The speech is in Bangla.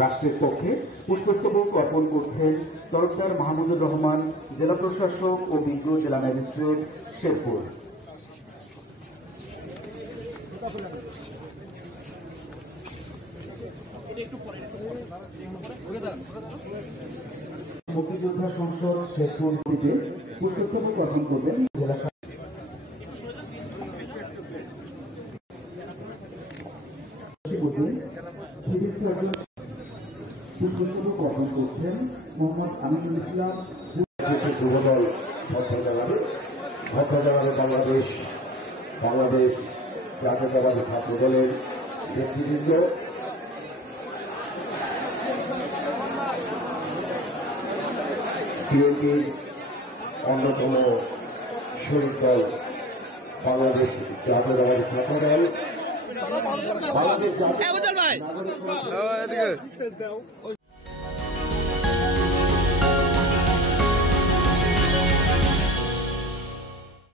রাষ্ট্রের পক্ষে পুষ্পস্তবক অর্পণ করছেন তরফদার মাহমুদুর রহমান, জেলা প্রশাসক ও বিজ্ঞ জেলা ম্যাজিস্ট্রেট, শেরপুর। মুক্তিযোদ্ধা সংসদ শেরপুর পুষ্পস্তবক অর্পণ করবেন জেলা সিভিল সার্জন। পুষ্পস্তবক অর্পণ করছেন মোহাম্মদ আমিনুল ইসলাম। যুবদল শ্রদ্ধা জানাবে বাংলাদেশ জাতীয়তাবাদী ছাত্র দলের নেতৃবৃন্দ, বিএনপির অন্যতম শরিক দল বাংলাদেশ জাতীয়তাবাদী ছাত্র দল, বাংলাদেশ জাতীয়